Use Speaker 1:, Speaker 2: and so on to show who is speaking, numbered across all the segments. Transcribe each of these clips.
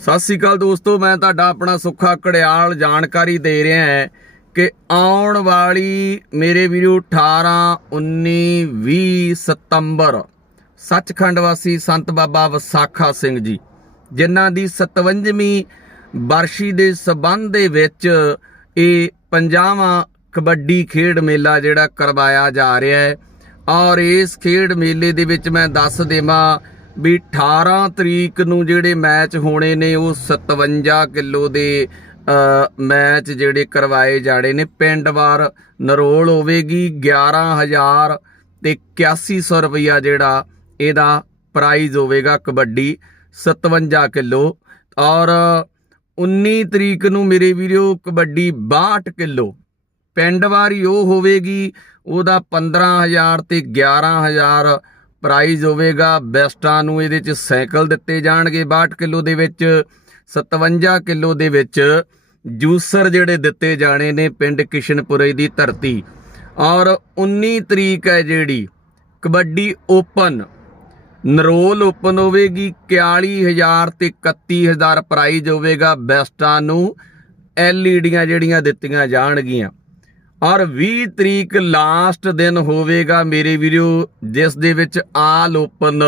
Speaker 1: ਸਤਿ ਸ੍ਰੀ ਅਕਾਲ ਦੋਸਤੋ, ਮੈਂ ਤੁਹਾਡਾ ਆਪਣਾ ਸੁੱਖਾ ਕੜਿਆਲ ਜਾਣਕਾਰੀ ਦੇ ਰਿਹਾ ਹਾਂ ਕਿ ਆਉਣ ਵਾਲੀ ਮੇਰੇ ਵੀਰੋ 18 19 20 ਸਤੰਬਰ, ਸੱਚਖੰਡ ਵਾਸੀ ਸੰਤ ਬਾਬਾ ਵਿਸਾਖਾ ਸਿੰਘ ਜੀ, ਜਿਨ੍ਹਾਂ ਦੀ 57ਵੀਂ ਬਰਸ਼ੀ ਦੇ ਸਬੰਧ ਦੇ ਵਿੱਚ ਇਹ ਪੰਜਾਵਾਂ ਕਬੱਡੀ ਖੇਡ ਮੇਲਾ ਜਿਹੜਾ ਕਰਵਾਇਆ ਜਾ ਰਿਹਾ ਹੈ। ਔਰ ਇਸ ਖੇਡ ਮੇਲੇ ਦੇ ਵਿੱਚ ਮੈਂ ਦੱਸ ਦੇਵਾਂ ਵੀ 18 ਤਰੀਕ ਨੂੰ ਜਿਹੜੇ ਮੈਚ ਹੋਣੇ ਨੇ, ਉਹ 57 ਕਿਲੋ ਦੇ ਮੈਚ ਜਿਹੜੇ ਕਰਵਾਏ ਜਾਣੇ ਨੇ। ਪਿੰਡ ਵਾਰ ਨਰੋਲ ਹੋਵੇਗੀ 11000 ਤੇ 8100 ਰੁਪਇਆ ਜਿਹੜਾ ਇਹਦਾ ਪ੍ਰਾਈਜ਼ ਹੋਵੇਗਾ ਕਬੱਡੀ 57 ਕਿਲੋ। ਔਰ 19 ਤਰੀਕ ਨੂੰ ਮੇਰੇ ਵੀਰੋ ਕਬੱਡੀ 62 ਕਿਲੋ। ਪਿੰਡ ਵਾਰੀ ਉਹ ਹੋਵੇਗੀ, ਉਹਦਾ 15000 ਤੇ 11000 ਪ੍ਰਾਈਜ਼ ਹੋਵੇਗਾ। ਬੈਸਟਾਂ ਨੂੰ ਇਹਦੇ ਚ ਸਾਈਕਲ ਦਿੱਤੇ ਜਾਣਗੇ 62 ਕਿਲੋ ਦੇ ਵਿੱਚ 57 ਕਿਲੋ ਦੇ ਵਿੱਚ ਜੂਸਰ ਜਿਹੜੇ ਦਿੱਤੇ ਜਾਣੇ ਨੇ ਪਿੰਡ ਕਿਸ਼ਨਪੁਰੇ ਦੀ ਧਰਤੀ। ਔਰ 19 ਤਰੀਕ ਹੈ ਜਿਹੜੀ, ਕਬੱਡੀ ਓਪਨ। ਨਰੋਲ ਓਪਨ ਹੋਵੇਗੀ 41000 ਤੇ 31000 ਪ੍ਰਾਈਜ਼ ਹੋਵੇਗਾ ਬੈਸਟਾਂ ਨੂੰ। ਐਲਈਡੀਆਂ ਜਿਹੜੀਆਂ ਦਿੱਤੀਆਂ ਜਾਣਗੀਆਂ। ਔਰ 20 ਤਰੀਕ ਲਾਸਟ ਦਿਨ ਹੋਵੇਗਾ ਮੇਰੇ ਵੀਰੋ, ਜਿਸ ਦੇ ਵਿੱਚ ਆਲ ਓਪਨ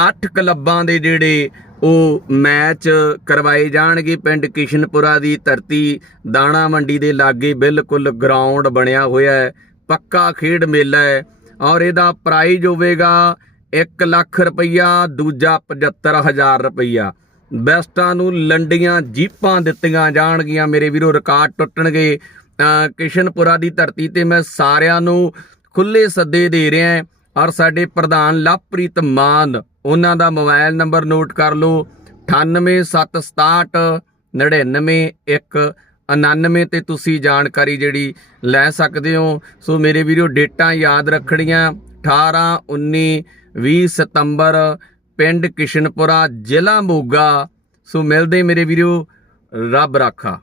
Speaker 1: 8 ਕਲੱਬਾਂ ਦੇ ਜਿਹੜੇ ਉਹ ਮੈਚ ਕਰਵਾਏ ਜਾਣਗੇ ਪਿੰਡ ਕਿਸ਼ਨਪੁਰਾ ਦੀ ਧਰਤੀ, ਦਾਣਾ ਮੰਡੀ ਦੇ ਲਾਗੇ ਬਿਲਕੁਲ ਗਰਾਊਂਡ ਬਣਿਆ ਹੋਇਆ ਹੈ, ਪੱਕਾ ਖੇਡ ਮੇਲਾ ਹੈ ਔਰ ਇਹਦਾ ਪ੍ਰਾਈਜ਼ ਹੋਵੇਗਾ 1 ਲੱਖ ਰੁਪਈਆ, ਦੂਜਾ 75000 ਰੁਪਈਆ। ਬੈਸਟਾਂ ਨੂੰ ਲੰਡੀਆਂ ਜੀਪਾਂ ਦਿੱਤੀਆਂ ਜਾਣਗੀਆਂ ਮੇਰੇ ਵੀਰੋ, ਰਿਕਾਰਡ ਟੁੱਟਣਗੇ। ਕਿਸ਼ਨਪੁਰਾ ਦੀ ਧਰਤੀ ਤੇ ਮੈਂ ਸਾਰਿਆਂ ਨੂੰ ਖੁੱਲੇ ਸੱਦੇ ਦੇ ਰਿਹਾ ਹਾਂ ਔਰ ਸਾਡੇ ਪ੍ਰਧਾਨ ਲਵਪ੍ਰੀਤ ਮਾਨ, ਉਹਨਾਂ ਦਾ ਮੋਬਾਈਲ ਨੰਬਰ ਨੋਟ ਕਰ ਲਓ 98767 99199 ਤੇ ਤੁਸੀਂ ਜਾਣਕਾਰੀ ਜਿਹੜੀ ਲੈ ਸਕਦੇ ਹੋ। ਸੋ ਮੇਰੇ ਵੀਰੋ, ਡੇਟਾਂ ਯਾਦ ਰੱਖਣੀਆਂ 18 19 20 ਸਤੰਬਰ, ਪਿੰਡ ਕਿਸ਼ਨਪੁਰਾ, ਜ਼ਿਲ੍ਹਾ ਮੋਗਾ। ਸੋ ਮਿਲਦੇ ਮੇਰੇ ਵੀਰੋ, ਰੱਬ ਰਾਖਾ।